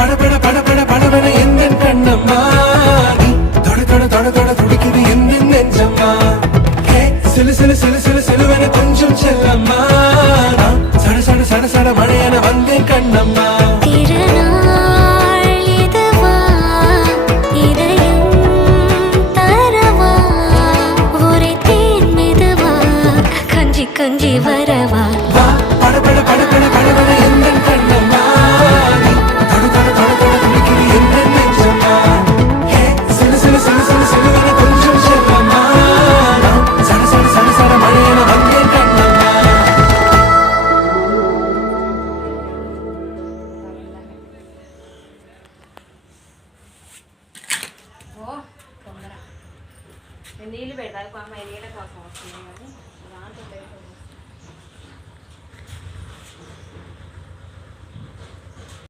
படபட படபட படபட எந்த கண்ணம்மா நீ தொட தொட தொட தொட துடிக்குது எந்த நெஞ்சம்மா சிலு சிலு சிலு சிலு சிலுவன கொஞ்சம் செல்லம்மா நான் சட சட சட சட மழையன வந்தேன் கண்ணம்மா கஞ்சி வரவா படபட படபட படபட எந்த கண்ணம்மா நீ தொட தொட தொட தொட துடிக்குது எந்த நெஞ்சம்மா சிலு சிலு சிலு சிலு சிலுவன கொஞ்சம் செல்லம்மா நான் சட சட சட சட மழையன வந்தேன் கண்ணம்மா నీళ్ళు పెడతారు అమ్మాయి నీళ్ళ కోసం వస్తుంది కానీ